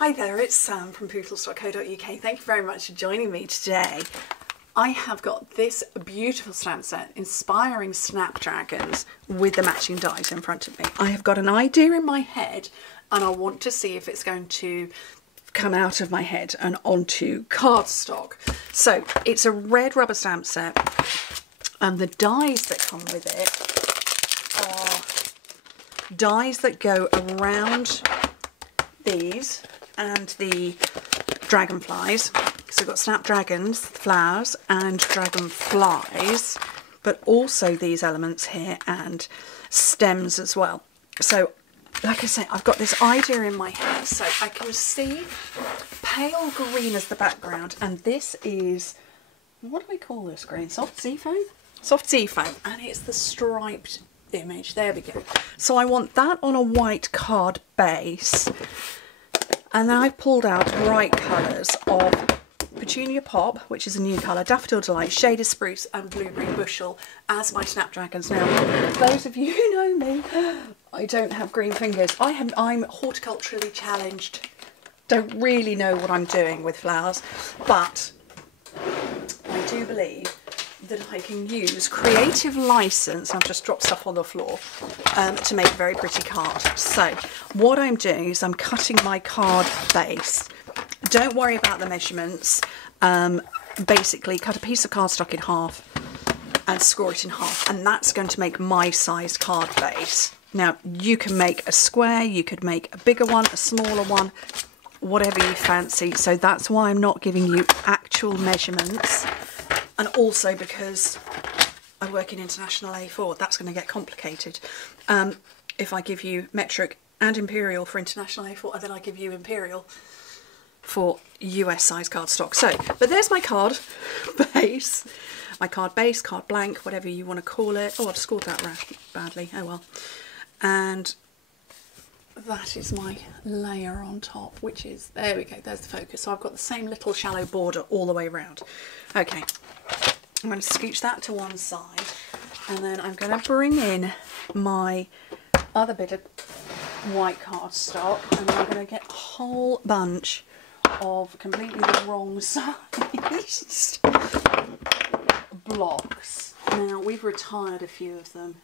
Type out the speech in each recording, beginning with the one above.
Hi there, it's Sam from Pootles.co.uk. Thank you very much for joining me today. I have got this beautiful stamp set, Inspiring Snapdragons, with the matching dies in front of me. I have got an idea in my head and I want to see if it's going to come out of my head and onto cardstock. So it's a red rubber stamp set and the dies that come with it are dies that go around these and the dragonflies. So we've got snapdragons, flowers, and dragonflies, but also these elements here and stems as well. So like I say, I've got this idea in my head. So I can see pale green as the background, and this is, what do we call this green? Soft sea foam? Soft sea foam, and it's the striped image. There we go. So I want that on a white card base. And then I've pulled out bright colours of Petunia Pop, which is a new colour, Daffodil Delight, Shaded Spruce and Blueberry Bushel as my snapdragons. Now, those of you who know me, I don't have green fingers. I'm horticulturally challenged. Don't really know what I'm doing with flowers, but I do believe that I can use creative license. I've just dropped stuff on the floor to make a very pretty card. So what I'm doing is I'm cutting my card base. Don't worry about the measurements. Basically cut a piece of cardstock in half and score it in half, and that's going to make my size card base. Now you can make a square, you could make a bigger one, a smaller one, whatever you fancy. So that's why I'm not giving you actual measurements. And also because I work in international A4, that's going to get complicated. If I give you metric and imperial for international A4, and then I give you imperial for US size cardstock. So, but there's my card base, card blank, whatever you want to call it. Oh, I've scored that badly, oh well. And that is my layer on top, which is, there we go, there's the focus. So I've got the same little shallow border all the way around. Okay, I'm going to scooch that to one side, and then I'm going to bring in my other bit of white cardstock, and I'm going to get a whole bunch of completely the wrong sized blocks. Now we've retired a few of them,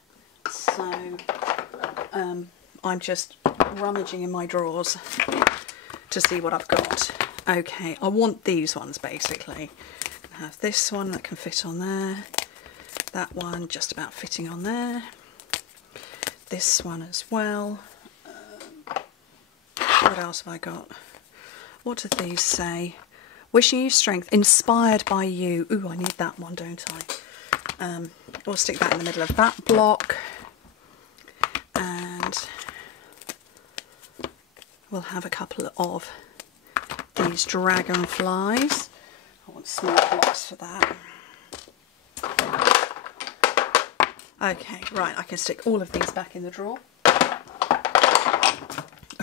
so I'm just rummaging in my drawers to see what I've got. Okay, I want these ones basically. I have this one that can fit on there, that one just about fitting on there, this one as well. What else have I got? What do these say? Wishing you strength, inspired by you. Ooh, I need that one, don't I? We'll stick that in the middle of that block, and we'll have a couple of these dragonflies. I want small blocks for that. Okay, right, I can stick all of these back in the drawer,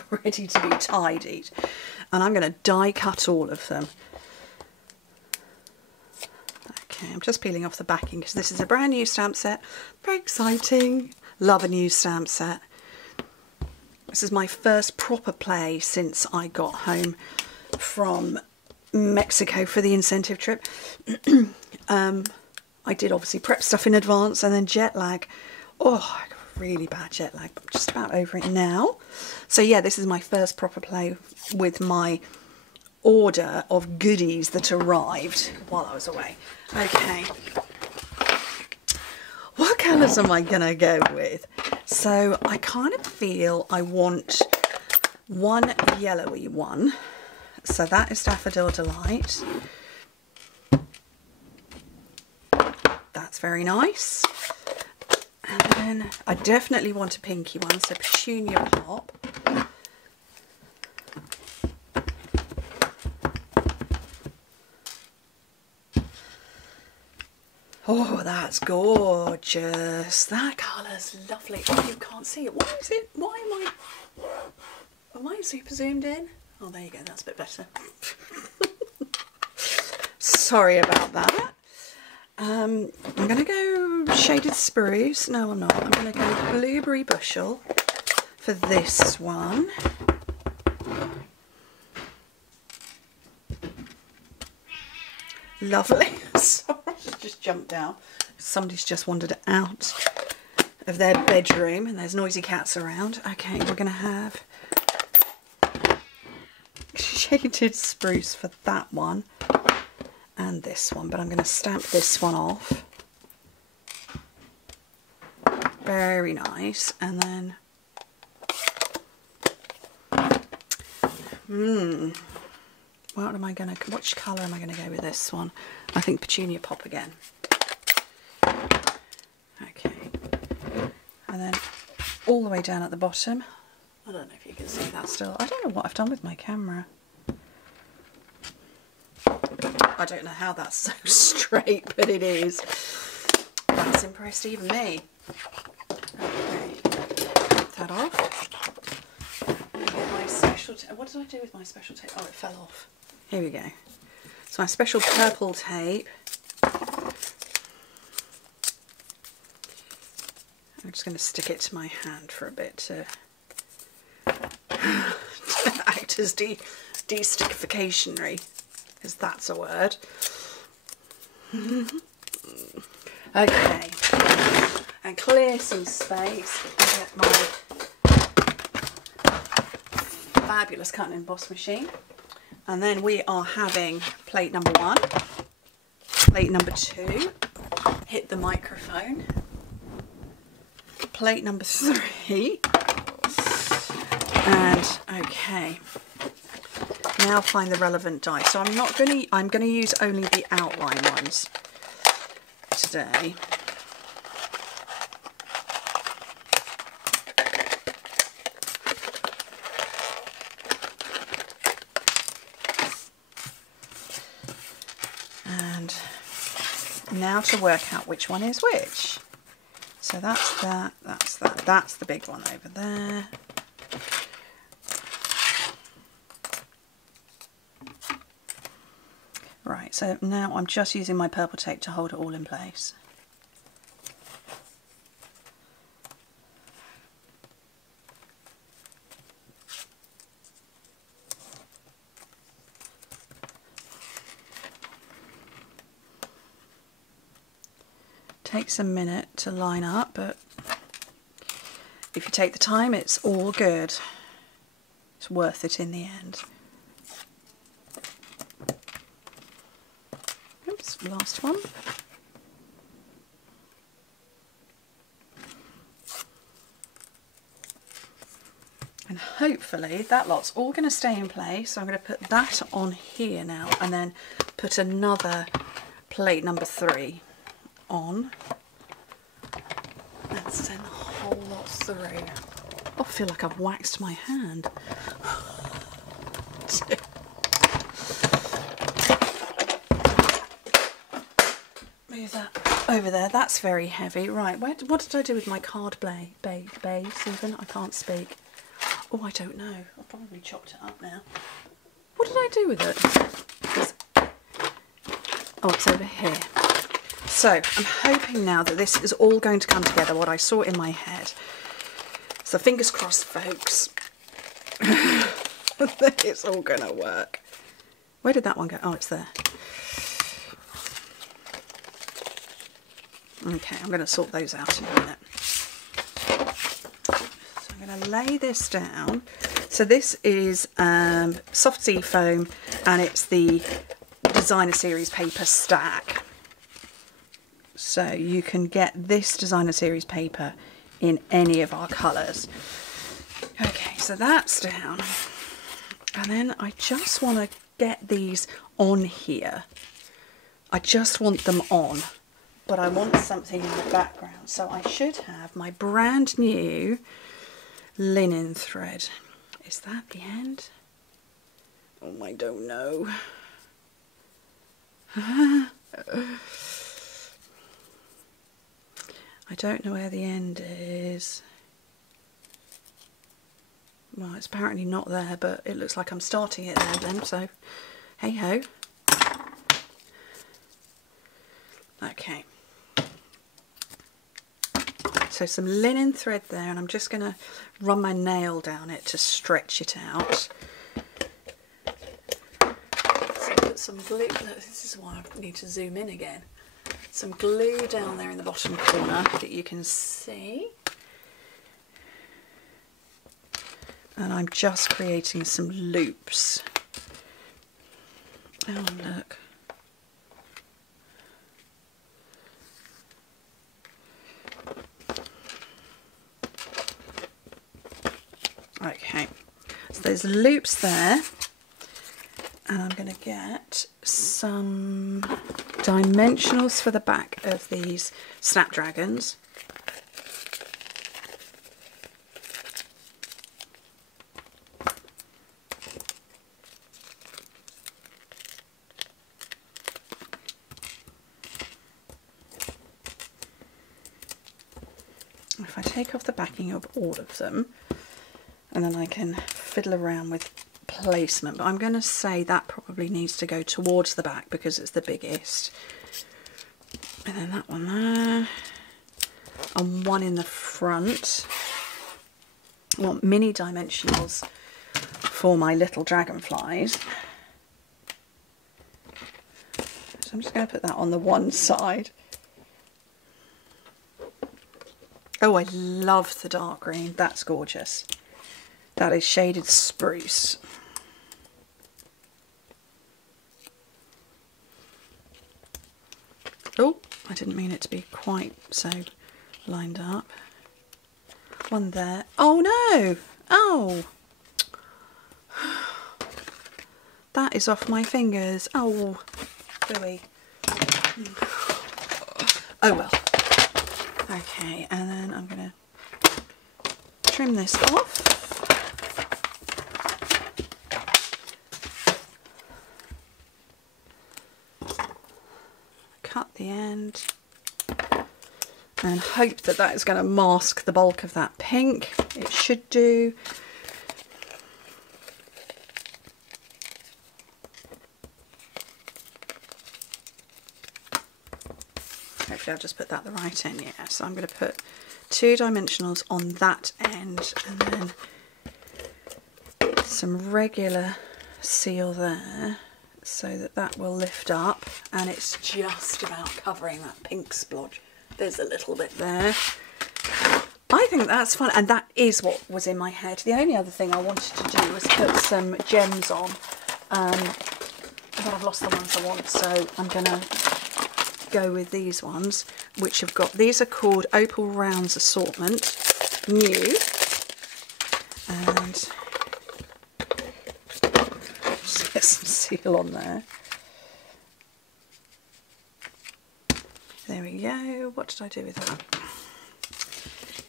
ready to be tidied. And I'm going to die cut all of them. Okay, I'm just peeling off the backing because this is a brand new stamp set. Very exciting. Love a new stamp set. This is my first proper play since I got home from Mexico for the incentive trip. I did obviously prep stuff in advance, and then jet lag. Oh, really bad jet lag, but I'm just about over it now. So yeah, this is my first proper play with my order of goodies that arrived while I was away. Okay, what colours am I gonna go with? So I kind of feel I want one yellowy one. So that is Daffodil Delight. That's very nice. And then I definitely want a pinky one, so Petunia Pop. Oh, that's gorgeous. That colour's lovely. Oh, you can't see it. Why is it? Why am I super zoomed in? Oh, there you go. That's a bit better. Sorry about that. I'm going to go Shaded Spruce. No, I'm not. I'm going to go Blueberry Bushel for this one. Lovely. Sorry, just jumped out. Somebody's just wandered out of their bedroom and there's noisy cats around. Okay, we're going to have shaded spruce for that one and this one, but I'm going to stamp this one off. Very nice. And then what am I going to, which colour am I going to go with this one? I think Petunia Pop again. Okay. And then all the way down at the bottom. I don't know if you can see that still. I don't know what I've done with my camera. I don't know how that's so straight, but it is. That's impressed even me. Okay. Take that off. Get my special tape. What did I do with my special tape? Oh, it fell off. Here we go. So my special purple tape. I'm just going to stick it to my hand for a bit to act as de-stickificationary, because that's a word. Okay, and clear some space and get my fabulous cut and emboss machine. And then we are having plate number 1, plate number 2, hit the microphone, plate number 3, and okay, now find the relevant die. So I'm going to use only the outline ones today. And now to work out which one is which. So that's that, that's that, that's the big one over there. Right, so now I'm just using my purple tape to hold it all in place. Takes a minute to line up, but if you take the time, it's all good. It's worth it in the end. Oops, last one. And hopefully that lot's all going to stay in place. So I'm going to put that on here now and then put another plate number 3 on and send the whole lot through. Oh, I feel like I've waxed my hand. Move that over there. That's very heavy. Right, what did I do with my card base even? I can't speak. Oh, I don't know. I've probably chopped it up now. What did I do with it? Oh, it's over here. So I'm hoping now that this is all going to come together, what I saw in my head. So fingers crossed, folks. That it's all going to work. Where did that one go? Oh, it's there. Okay, I'm going to sort those out in a minute. So I'm going to lay this down. So this is soft sea foam, and it's the Designer Series paper stack. So you can get this Designer Series paper in any of our colours. Okay, so that's down. And then I just want to get these on here. I just want them on, but I want something in the background. So I should have my brand new linen thread. Is that the end? Oh, I don't know. I don't know where the end is. Well, it's apparently not there, but it looks like I'm starting it there then, so hey ho. Okay. So some linen thread there, and I'm just going to run my nail down it to stretch it out. So put some glue. This is why I need to zoom in again. Some glue down there in the bottom corner that you can see. And I'm just creating some loops. Oh, look. Okay, so there's loops there, and I'm going to get some dimensionals for the back of these Snapdragons. If I take off the backing of all of them, and then I can fiddle around with placement, but I'm going to say that probably needs to go towards the back because it's the biggest. And then that one there, and one in the front. I want mini dimensionals for my little dragonflies. So I'm just going to put that on the one side. Oh, I love the dark green. That's gorgeous. That is shaded spruce. Oh, I didn't mean it to be quite so lined up. One there. Oh no! Oh! That is off my fingers. Oh, gooey. Oh well. Okay, and then I'm going to trim this off. Cut the end. And hope that that is going to mask the bulk of that pink. It should do. Hopefully I'll just put that the right end, yeah. So I'm going to put 2 dimensionals on that end and then some regular seal there so that that will lift up, and it's just about covering that pink splodge. There's a little bit there. I think that's fun, and that is what was in my head. The only other thing I wanted to do was put some gems on, but I've lost the ones I want, so I'm going to go with these ones, which have got, these are called Opal Rounds Assortment, new, and just get some seal on there. There we go. What did I do with that?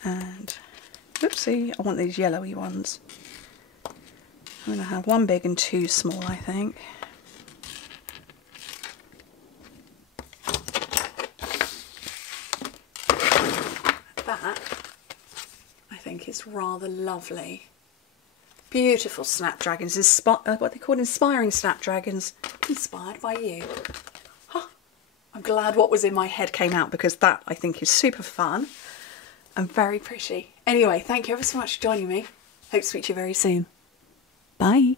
And whoopsie, I want these yellowy ones. I'm going to have 1 big and 2 small, I think. That, I think, is rather lovely. Beautiful Snapdragons, what they call inspiring Snapdragons, inspired by you. Huh. I'm glad what was in my head came out, because that, I think, is super fun and very pretty. Anyway, thank you ever so much for joining me. Hope to speak to you very soon. Bye.